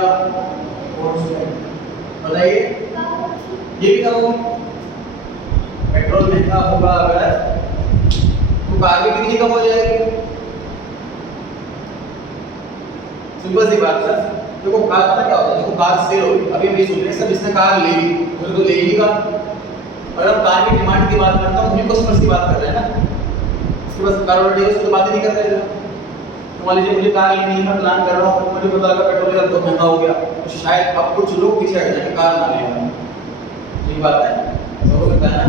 बताइए ये भी कम होगी। पेट्रोल महंगा होगा अगर तो कार की बिक्री कम हो जाएगी। सिंपल सी बात है। देखो कार पता क्या होता है, देखो कार सेल होगी, अभी हम ये सोच रहे हैं सर जिसने कार ले ली उसे तो ले लीगा, और अब कार की डिमांड की बात करता हूँ, उन्हीं कस्टमर्स की बात कर रहे हैं ना, इसके पास कार ऑलरेडी है, उससे तो बात ही नहीं कर रहे थे। तो मान लीजिए मुझे कार लेनी है, मैं प्लान कर रहा हूँ, मुझे पता लगा पेट्रोल का बहुत महंगा हो गया, तो शायद अब कुछ लोग पीछे हट जाएंगे, कार ना लें। यही बात है, ऐसा हो सकता है ना?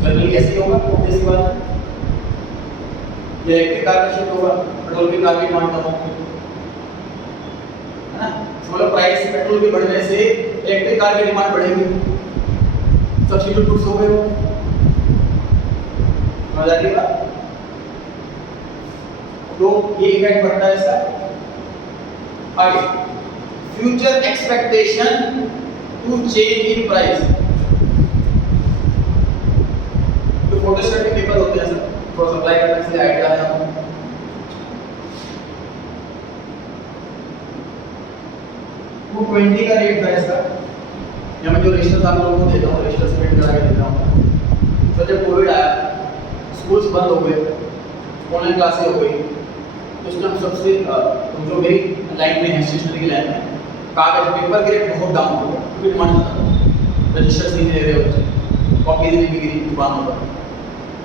जनरली ऐसे ही होगा, जैसी बात है। ये इलेक्ट्रिक कार का शिफ्ट होगा, पेट्रोल की कार की डिमांड कम होगी, है ना? मतलब प्राइस पेट्रोल के बढ़ने से इलेक्ट्रिक कार की डिमांड बढ़ेगी, सब्स्टिट्यूट गुड्स हो गए वो। समझ आ रही है बात? तो ये इफेक्ट पड़ता है इसका। आगे future expectation to change in price. तो फोटोस्टेट के पेपर होते हैं सर, थोड़ा सप्लाई करने से आइडिया है आपको। वो 20 का रेट था इसका, या मैं जो रजिस्टर्स आप लोगों को देता हूँ, रजिस्टर से प्रिंट करा के देता हूँ। सर जब कोविड आया, स्कूल्स बंद हो गए, ऑनलाइन क्लासेस हो गई, तो उस टाइम सबसे जो मेरी लाइन में है, स्टेशनरी की लाइन में, कागज पेपर के रेट बहुत डाउन हो गया, क्योंकि डिमांड ज़्यादा था। रजिस्टर्स नहीं दे रहे बच्चे, कॉपी नहीं बिक रही दुकानों पर।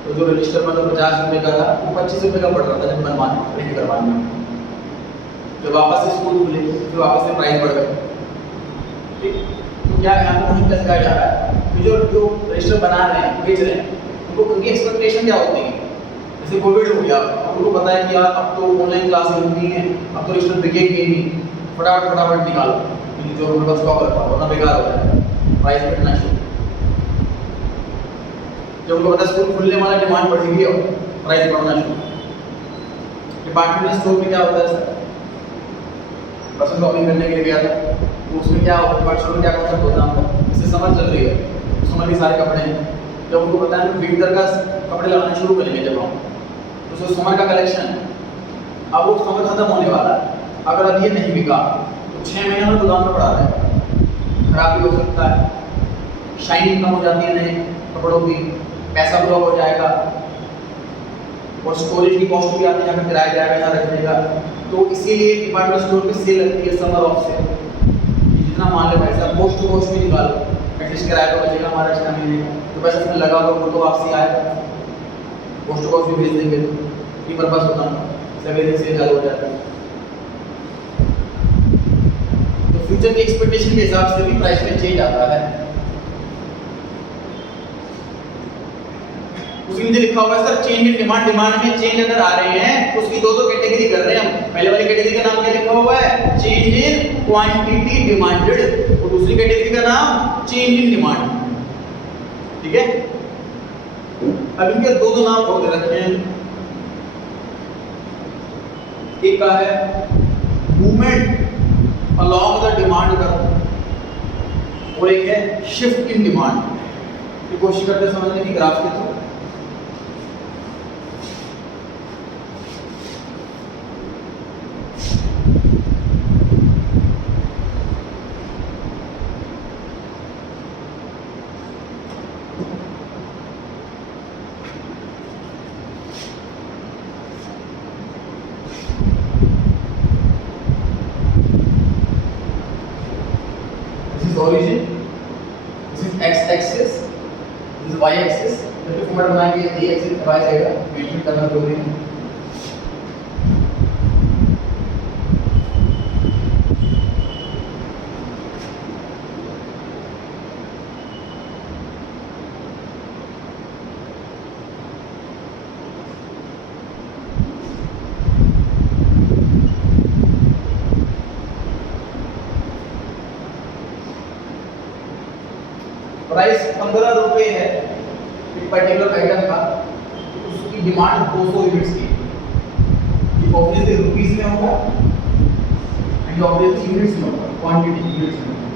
तो जो रजिस्टर मतलब 50 रुपये का था, वो 25 रुपये का पड़ रहा था जब बनवाने प्रिंट करवाने में। जब वापस से स्कूल खुले, फिर वापस से प्राइस बढ़ गए। ठीक, तो क्या यहाँ पर वहीं तक सिखाया जा रहा है कि जो रजिस्टर बना रहे हैं, बेच रहे हैं, उनको उनकी एक्सपेक्टेशन क्या होती है? जैसे कोविड हो गया, उनको पता है कि यार अब तो ऑनलाइन क्लासेस होनी है, अब तो रजिस्टर बिकेंगे नहीं, फटाफट निकालो, जो हमारे पास स्टॉक रखा हो, वरना बेकार हो जाएगा, प्राइस घटना शुरू। जब उनको पता है स्कूल खुलने वाला, डिमांड बढ़ेगी और प्राइस बढ़ना शुरू। डिपार्टमेंटल स्टोर में क्या होता है सर? पर्सनल शॉपिंग करने के लिए गया था, तो उसमें क्या होता है, डिपार्टमेंट में क्या कॉन्सेप्ट होता है हमको, जैसे समर चल रही है, समर के सारे कपड़े हैं, जब उनको पता है कि विंटर का कपड़े लगाना शुरू करेंगे जब हम, तो उसमें समर का कलेक्शन है। अब वो समर खत्म होने वाला है, अगर अब ये नहीं बिका तो 6 महीने में गोदाम में पड़ा रहेगा, खराब भी हो सकता है, शाइनिंग कम हो जाती है नए कपड़ों की, पैसा ब्लॉक हो जाएगा, और स्टोरेज की कॉस्ट भी आती है, अगर किराया जाएगा यहाँ रखने का। तो इसीलिए डिपार्टमेंट स्टोर पे सेल लगती है समर ऑफ सेल, जितना माल है पैसा पोस्ट टू पोस्ट भी निकालो, एटलीस्ट किराया तो बचेगा हमारा 6 महीने का, तो पैसा उसमें लगा दो, वो तो वापसी आएगा, पोस्ट टू पोस्ट भी भेज देंगे, ये पर्पस होता है, सभी दिन सेल चालू हो जाता है। तो फ्यूचर की एक्सपेक्टेशन के हिसाब से भी प्राइस में चेंज आता है। उसमें मुझे लिखा हुआ है sir change in demand, demand में चेंज अगर आ रहे हैं तो उसकी दो कैटेगरी कर रहे हैं हम। पहले वाली कैटेगरी का नाम क्या लिखा हुआ है? चेंज इन क्वांटिटी डिमांडेड, और दूसरी कैटेगरी का नाम चेंज इन डिमांड। ठीक है, अब इनके दो नाम और दे रखे हैं, एक का है movement along the demand curve, और एक है शिफ्ट इन डिमांड। ये कोशिश करते हैं समझने की ग्राफ के through. origin, this is x-axis, this is y-axis, जब भी फॉर्मेट बनाएंगे ये एक्सिस दबाया जाएगा, मेंशन करना जरूरी है। प्राइस 15 रुपए है एक पर्टिकुलर आइटम का, उसकी डिमांड 200 यूनिट्स की, ये ऑब्वियसली रुपीस में होगा एंड ऑब्वियसली यूनिट्स में होगा, क्वांटिटी यूनिट्स में होगा।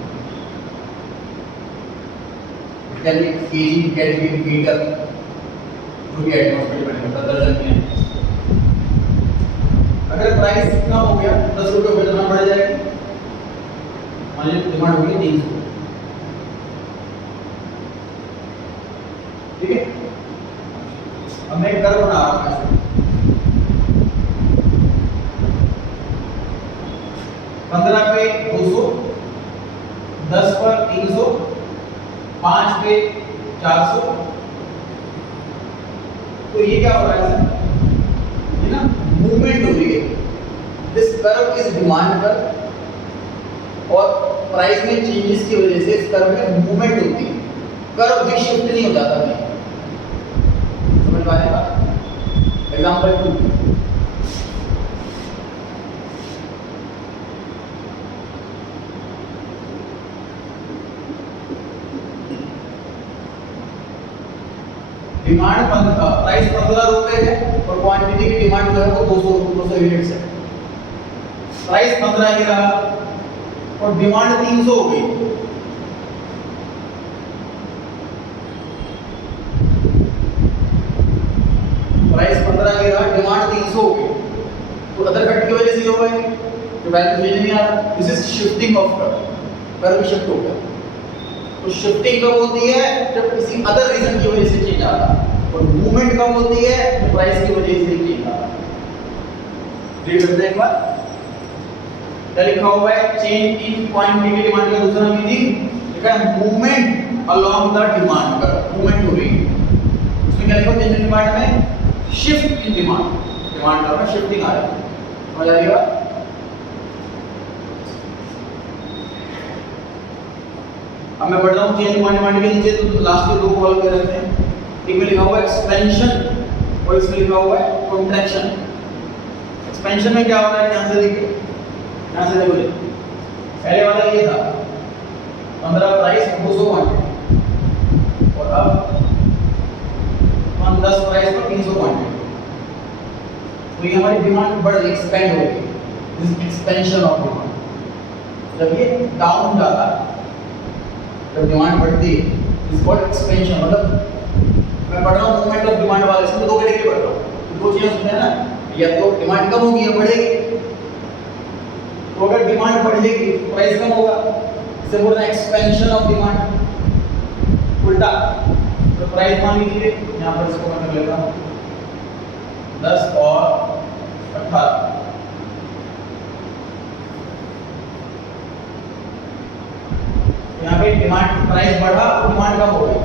यानी केजी, कैलोरी, मीटर जो भी आइटम उस पर डिपेंड करता है, दर्जन में। अगर प्राइस कम हो गया 10 रुपये हो गया, बढ़ जाएगी, मान लीजिए डिमांड होगी 300, ठीक है। अब मैं एक कर्व बना रहा हूं ऐसे, 15 पे 200, 10 पर 300, 5 पे 400, तो ये क्या हो रहा है सर, ये ना मूवमेंट हो रही है, this curve is demand curve और प्राइस में चेंजेस की वजह से इस कर्व में मूवमेंट होती है, कर्व भी शिफ्ट नहीं हो जाता कहीं, समझ पा रहे हैं बात। एग्जांपल 2, डिमांड प्राइस 15 रुपए है और क्वांटिटी की डिमांड जो है वो 200 यूनिट्स है, प्राइस 15 ही रहा और डिमांड 300 हो गई, प्राइस 15 ही रहा, डिमांड 300 हो गई, तो अदर फैक्टर की वजह से हो गई, जो वैल्यू समझ नहीं आ रहा, this is shifting of curve shift हो गया। तो शिफ्टिंग कब होती है, जब किसी अदर रीजन की वजह से चेंज आता है, और मूवमेंट कब होती है, जब प्राइस की वजह से चेंज आता है। रीड करते हैं एक बार, क्या लिखा हुआ है, चेंज इन क्वांटिटी डिमांड का दूसरा मीनिंग लिखा है movement along the demand curve, movement हो रही है, उसमें क्या लिखा है, चेंज इन डिमांड में shift in demand, demand curve में शिफ्टिंग आ रही है, समझ आ रही है बात। अब मैं बढ़ रहा हूँ चेंज डिमांड के नीचे, तो लास्ट के दो कॉलम में रखते हैं, एक में लिखा हुआ है एक्सपेंशन और इसमें लिखा हुआ है कॉन्ट्रैक्शन। एक्सपेंशन में क्या हो रहा है, यहाँ से देखिए, यहाँ से देखो, पहले वाला ये था 15 प्राइस 200 क्वांटिटी और अब 10 प्राइस पर 300 क्वांटिटी, तो ये हमारी डिमांड बढ़ रही, एक्सपेंड हो रही, दिस एक्सपेंशन ऑफ डिमांड। जब ये डाउन जाता है, जब डिमांड बढ़ती है, इस कॉल्ड एक्सपेंशन, मतलब मैं पढ़ रहा हूँ मूवमेंट ऑफ डिमांड वाले, इसमें दो कैटेगरी पढ़ रहा हूँ, तो दो चीजें सुनते हैं ना, या तो डिमांड कम होगी या बढ़ेगी, तो अगर डिमांड बढ़ेगी तो प्राइस कम होगा, इसे बोलते हैं एक्सपेंशन ऑफ डिमांड। उल्टा तो प्राइस मान लीजिए, यहाँ पर इसको मैं कर लेता हूँ 10 और 18, यहाँ पे डिमांड प्राइस बढ़ा तो डिमांड कम हो गई,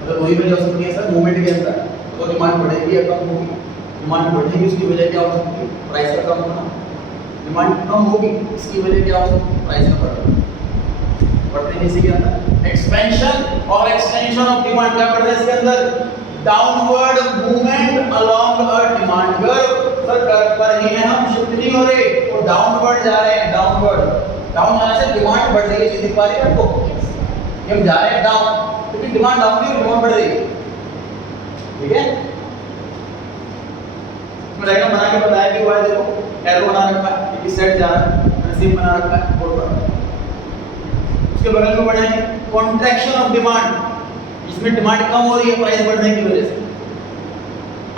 मतलब वही वजह हो सकती है सर मूवमेंट के अंदर, तो डिमांड बढ़ेगी या कम होगी, डिमांड बढ़ेगी उसकी वजह क्या हो सकती है, प्राइस का कम होना, डिमांड कम होगी इसकी वजह क्या हो सकती है, प्राइस का बढ़ना। बढ़ते हैं इसी के अंदर एक्सपेंशन और एक्सटेंशन ऑफ डिमांड, क्या बढ़ रहा है इसके अंदर, downward movement along a demand curve, sir curve पर ही है, हम शिफ्ट नहीं हो रहे, तो डाउनवर्ड जा रहे हैं, डाउनवर्ड, डाउन जाने से डिमांड बढ़ रही है, चीज दिख पा रही है आपको, हम जा रहे हैं डाउन, क्योंकि डिमांड डाउन नहीं, डिमांड बढ़ रही है, ठीक है। मैं डायग्राम बना के बताया कि वाई देखो एरो बना रखा है, एक सेट जा रहा है, मैंने सेम बना रखा है बोर्ड पर, उसके बगल में बढ़ाएंगे कॉन्ट्रैक्शन ऑफ डिमांड, इसमें डिमांड कम हो रही है प्राइस बढ़ने की वजह से,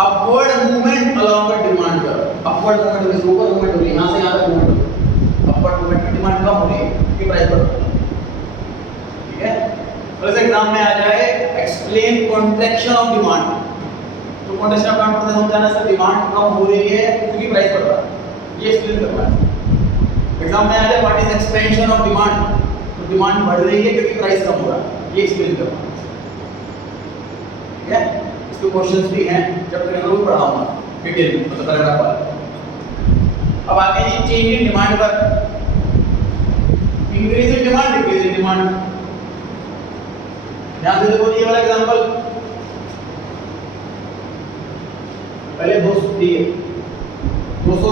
upward movement along the demand curve, upward movement हो रही है, ऊपर मूवमेंट हो रही है, यहां से यहां तक मूवमेंट हो रही है, अपवर्ड मूवमेंट में डिमांड कम हो रही है कि प्राइस बढ़ रही है, ठीक है। और इस एग्जाम में आ जाए एक्सप्लेन कॉन्ट्रैक्शन ऑफ डिमांड, तो कॉन्ट्रैक्शन ऑफ डिमांड मतलब समझाना सर डिमांड कम हो रही है क्योंकि प्राइस बढ़ रहा है, ये एक्सप्लेन करना है। एग्जाम में आ जाए what is expansion of demand, तो डिमांड बढ़ रही है क्योंकि प्राइस कम हो रहा है, ये एक्सप्लेन करना है, ठीक है। इसके क्वेश्चंस भी हैं, जब तक जरूर पढ़ाऊंगा डिटेल में, मतलब पैराग्राफ वाला। अब आते हैं चेंज इन डिमांड पर, increase in demand, decrease in demand. ध्यान से देखो ये वाला एग्जांपल, पहले 200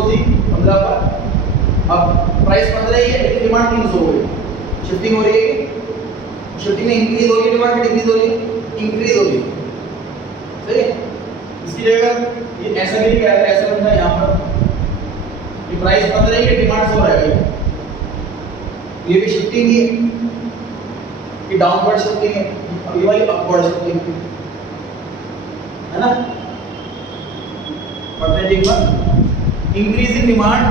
थी 15 पर, अब प्राइस 15 ही है लेकिन डिमांड 300 हो गई, शिफ्टिंग हो रही है, शिफ्टिंग में इंक्रीज हो रही है, डिमांड डिक्रीज हो रही है, इंक्रीज हो रही है, सही है। इसकी जगह ये ऐसा नहीं क्या है, ऐसा बनता है यहाँ पर ये प्राइस 15 ही है, डिमांड 100 रहेगा, ये भी शिफ्टिंग ही है, ये डाउनवर्ड शिफ्टिंग है, अब ये वाली अपवर्ड शिफ्टिंग है ना। पढ़ते पढ़ते हैं जी एक बार। Increase in demand,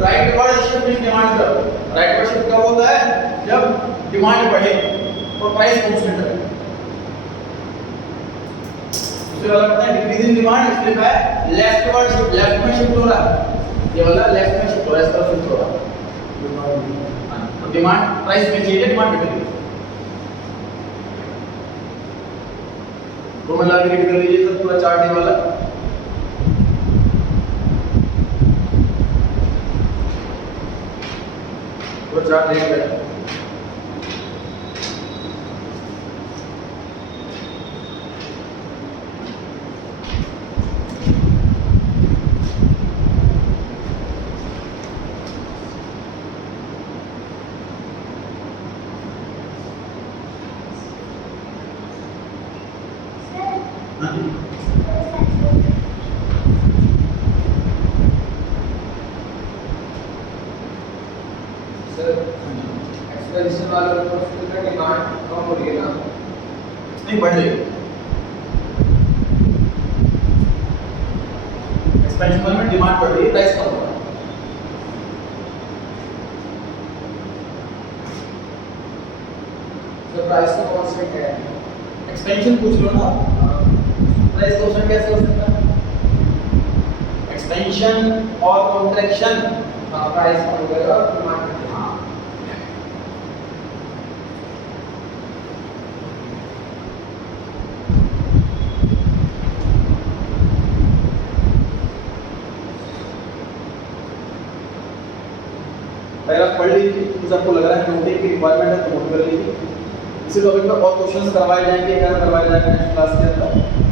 rightward shift in demand कब, राइट वर्ड शिफ्ट कब होता है जब डिमांड बढ़े और प्राइस कांस्टेंट रहे। दूसरे वाला पढ़ते हैं डिक्रीज इन डिमांड, इसमें लिखा है लेफ्ट वर्ड शिफ्ट, लेफ्ट में शिफ्ट हो रहा है, ये वाला लेफ्ट में शिफ्ट हो रहा है, इस तरफ शिफ्ट हो रहा है। तो डिमांड प्राइस में चाहिए, डिमांड घट गई। तो मिला के रीड कर लीजिए सर पूरा चार्ट ये वाला। पूरा चार्ट रीड करें। सर एक्सपेंशन वाले प्रोडक्ट का डिमांड कम हो रही है ना? नहीं बढ़ रही, एक्सपेंशन में डिमांड बढ़ रही है, प्राइस कम हो रहा है। सर प्राइस का कांस्टेंट है। एक्सपेंशन पूछ लो ना, प्राइस कांस्टेंट कैसे हो सकता है? एक्सपेंशन और कॉन्ट्रैक्शन, हाँ प्राइस कम हो गया और डिमांड घट गई। हाँ पहला पढ़ लीजिए, कुछ आपको लग रहा है नोटिंग की रिक्वायरमेंट है तो नोट कर लीजिए। इसी टॉपिक पर बहुत क्वेश्चंस करवाए जाएंगे, क्या करवाए जाएंगे नेक्स्ट क्लास के अंदर।